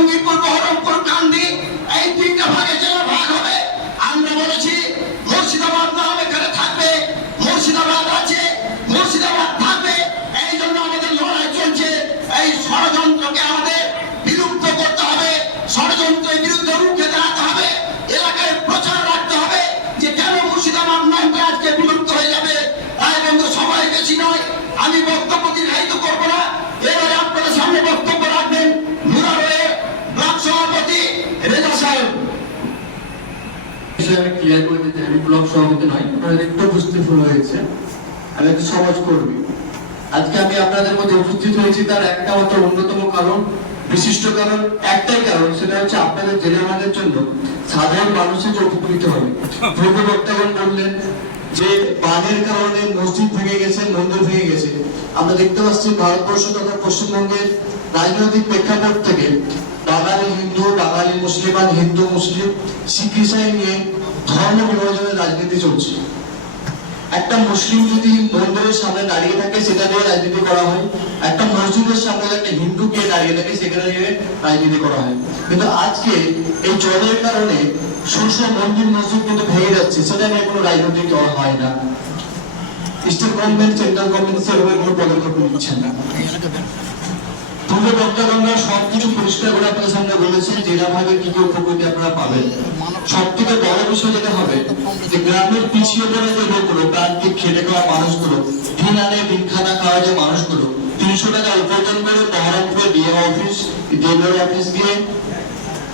জঙ্গি পূর্ব হরমপুর কাণ্ড বিষয়ে ক্লিয়ার করে দিতে, আমি ব্লক সভাপতি নয় আপনাদের একটু বুঝতে হয়েছে। আমি একটু সমাজ কর্মী আজকে আমি আপনাদের মধ্যে উপস্থিত হয়েছি, তার একটা মাত্র অন্যতম কারণ, বিশিষ্ট কারণ, একটাই কারণ, সেটা হচ্ছে আপনাদের জেলে আমাদের জন্য সাধারণ মানুষের যে উপকৃত হবে। পূর্ব বক্তাগণ বললেন যে, বানের কারণে মসজিদ ভেঙে গেছে, মন্দির ভেঙে গেছে। আমরা দেখতে পাচ্ছি ভারতবর্ষ তথা পশ্চিমবঙ্গের রাজনৈতিক প্রেক্ষাপট থেকে বাঙালি হিন্দু, বাঙালি মুসলিমান হিন্দু মুসলিম শিখ নিয়ে ধর্ম বিভাজনের রাজনীতি চলছে। একটা মুসলিম যদি মন্দিরের সামনে দাঁড়িয়ে থাকে, সেটা নিয়ে রাজনীতি করা হয়। একটা মসজিদের সামনে একটা হিন্দু কে দাঁড়িয়ে থাকে, সেখানে নিয়ে রাজনীতি করা হয়। কিন্তু আজকে এই জলের কারণে সুস্থ মন্দির, মসজিদ কিন্তু ভেঙে যাচ্ছে। সেটা নিয়ে কোনো রাজনীতি করা হয় না। স্টেট গভর্নমেন্ট সেন্ট্রাল গভর্নমেন্ট সেভাবে কোনো পদক্ষেপ নিচ্ছে না। পূর্ব আমরা সবকিছু পরিষ্কার করে আপনাদের সামনে বলেছি জেলা ভাবে কি কি উপকৃতি আপনারা পাবেন। সব বড় বিষয় যেটা হবে, যে গ্রামের পিছিয়ে পড়া যে লোকগুলো প্রান্তিক খেটে খাওয়া মানুষগুলো, দিন আনে দিন খানা খাওয়া যে মানুষগুলো, তিনশো টাকা উপার্জন করে বহরমপুরে ডিএম অফিস ডিএমএর অফিস গিয়ে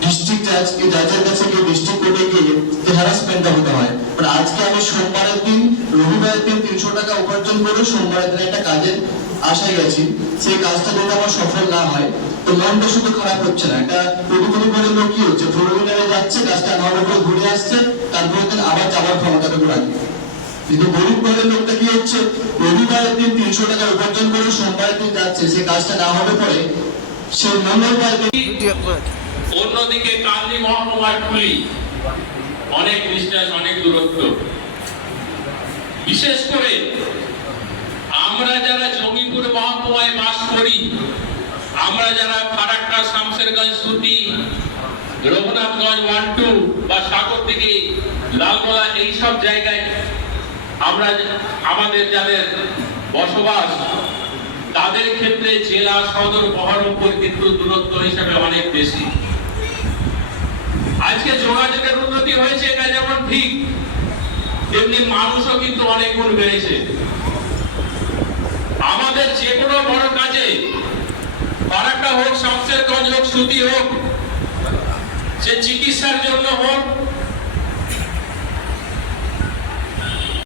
ডিস্ট্রিক্ট জাজ জাজের কাছে গিয়ে ডিস্ট্রিক্ট কোর্টে গিয়ে যে হ্যারাসমেন্টটা হতে হয়। মানে আজকে আমি সোমবারের দিন, রবিবারের দিন তিনশো টাকা উপার্জন করে সোমবারের দিন একটা কাজের আশায় গেছি। সেই কাজটা যদি আমার সফল না হয়, তো মনটা শুধু খারাপ হচ্ছে না। একটা প্রতিদিন করে লোক কি হচ্ছে? ফোর হুইলারে যাচ্ছে কাজটা নয় করে ঘুরে আসছে তারপরে দিন আবার যাওয়ার ক্ষমতাটুকু রাখবে কিন্তু গরিব ঘরের লোকটা কি হচ্ছে? রবিবারের দিন তিনশো টাকা উপার্জন করে সোমবারের দিন যাচ্ছে সেই কাজটা না হবে পরে সে মঙ্গলবার অন্যদিকে কান্দি মহকুমার টুলি অনেক ডিস্টেন্স অনেক দূরত্ব। বিশেষ করে আমরা যারা জমিপুর মহকুমায় বাস করি, আমরা যারা ফারাক্কা, শামসেরগঞ্জ, সুতি, রঘুনাথগঞ্জ ওয়ান টু বা সাগর থেকে লালগোলা এইসব জায়গায় আমরা আমাদের যাদের বসবাস, তাদের ক্ষেত্রে জেলা সদর বহরমপুর কিন্তু দূরত্ব হিসাবে অনেক বেশি। যোগাযোগের উন্নতি হয়েছে, এটা যেমন ঠিক, তেমনি মানুষও কিন্তু অনেক গুণ বেড়েছে। আমাদের যে কোনো বড় কাজে ফারাক্কা হোক শামসেরগঞ্জ হোক, সুতি হোক সে চিকিৎসার জন্য হোক